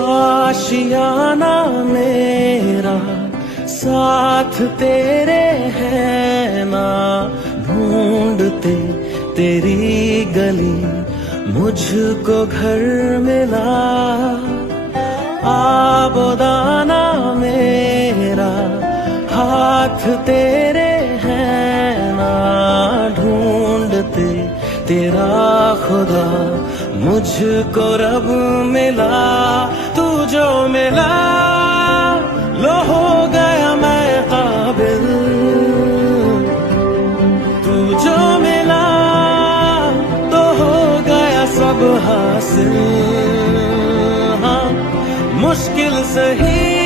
आशियाना मेरा साथ तेरे है ना, ढूंढते तेरी गली मुझको घर मिला। आबोदाना मेरा हाथ तेरे है ना, ढूंढते तेरा खुदा मुझको रब मिला। तू जो मिला लो हो गया मैं काबिल, तू जो मिला तो हो गया सब हासिल। हाँ मुश्किल सही